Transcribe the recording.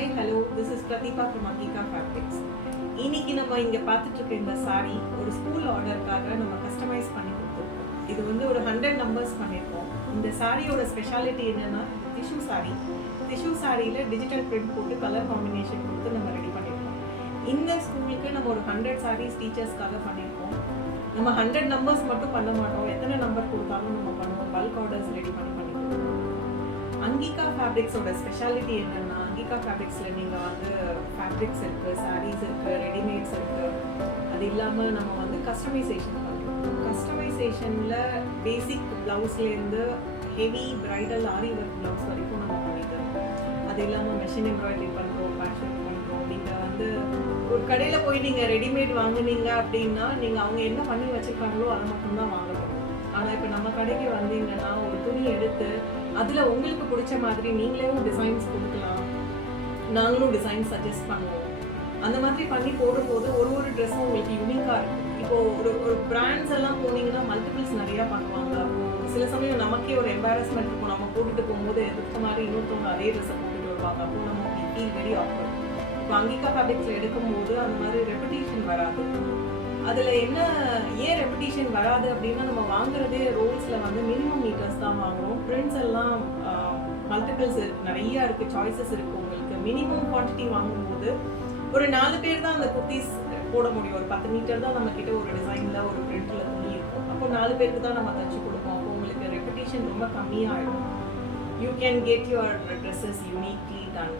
Hi, hello. This is Pradeepa from Angika Fabrics. இன்னைக்கு நம்ம இங்க பார்த்துட்டு இருக்க இந்த சாரி ஒரு ஸ்கூல் ஆர்டருக்காக நம்ம கஸ்டமைஸ் பண்ணி கொடுத்துருக்கோம். இது வந்து ஒரு 100 நம்பர்ஸ் பண்ணியிருக்கோம். இந்த சாரியோட ஸ்பெஷாலிட்டி என்னன்னா டிஷ்யூ சாரி. டிஷ்யூ சாரியில் டிஜிட்டல் பிரிண்ட் போட்டு கலர் காம்பினேஷன் கொடுத்து நம்ம ரெடி பண்ணியிருக்கோம். இந்த ஸ்கூலுக்கு நம்ம ஒரு 100 சாரீஸ் டீச்சர்ஸ்க்காக பண்ணியிருக்கோம். நம்ம 100 நம்பர்ஸ் மட்டும் பண்ண மாட்டோம். எத்தனை நம்பர் கொடுத்தாலும் நம்ம பண்ணுவோம். பல்க் ஆர்டர்ஸ் ரெடி பண்ணி கொடுத்துருக்கோம். அங்கிகா ஃபேப்ரிக்ஸோட ஸ்பெஷாலிட்டி என்னென்னா அங்கிகா ஃபேப்ரிக்ஸில் நீங்கள் வந்து ஃபேப்ரிக்ஸ் இருக்குது, சாரீஸ் இருக்குது, ரெடிமேட்ஸ் இருக்குது. அது இல்லாமல் நம்ம வந்து கஸ்டமைசேஷன் பண்ணுறோம். கஸ்டமைசேஷனில் பேசிக் ப்ளவுஸ்லேருந்து ஹெவி பிரைடல் ஆரி ஒர்க் ப்ளவுஸ் வரைக்கும் நம்ம பண்ணித்தரோம். அது இல்லாமல் மெஷின் எம்ப்ராய்டரி பண்ணுறோம், பேட்ச் பண்ணுறோம். நீங்கள் வந்து ஒரு கடையில் போய் நீங்கள் ரெடிமேட் வாங்குனீங்க அப்படின்னா நீங்கள் அவங்க என்ன பண்ணி வச்சுருக்காங்களோ அதை மட்டும்தான் வாங்கணும். ஆனால் இப்போ நம்ம கடைக்கு வந்தீங்கன்னா ஒரு துணி எடுத்து அதில் உங்களுக்கு பிடிச்ச மாதிரி நீங்களே டிசைன்ஸ் கொடுக்கலாம், நாங்களும் டிசைன் சஜஸ்ட் பண்ணுவோம். அந்த மாதிரி பண்ணி போடும்போது ஒரு ட்ரெஸ்ஸும் உங்களுக்கு யூனிக்காக இருக்கும். இப்போது ஒரு பிராண்ட்ஸ் எல்லாம் போனீங்கன்னா மல்டிபிள்ஸ் நிறையா பண்ணுவாங்க. சில சமயம் நமக்கே ஒரு எம்பாரஸ்மெண்ட் இருக்கும். நம்ம போட்டுட்டு போகும்போது எதிர்த்த மாதிரி இன்னொருத்தவங்க அதே ட்ரெஸ்ஸை போட்டுட்டு வருவாங்க. அப்போ நம்ம ஃபீல் வெரி ஆக்வர்ட். இப்போ அங்கிகா ஃபேப்ரிக்ஸில் எடுக்கும்போது அந்த மாதிரி ரெப்புடேஷன் வராது. அதில் என்ன ஏன் ரெப்புடேஷன் வராது அப்படின்னா நம்ம வாங்குறதே ரோல்ஸில் வந்து மினிமம் மீட்டர்ஸ் தான் வாங்குறோம். பிரிண்ட்ஸ் எல்லாம் மல்டிபிள்ஸ் நிறையா இருக்குது, சாய்ஸஸ் இருக்குது. உங்களுக்கு மினிமம் குவான்டிட்டி வாங்கும்போது ஒரு 4 பேர் தான் அந்த குர்த்திஸ் போட முடியும். ஒரு 10 மீட்டர் தான் நம்மக்கிட்ட ஒரு டிசைனில் ஒரு பிரிண்டில் துணி இருக்கும். அப்போ 4 பேருக்கு தான் நம்ம தச்சு கொடுப்போம். அப்போ உங்களுக்கு ரெப்புடேஷன் ரொம்ப கம்மியாகிடும். You can get your dresses uniquely ton.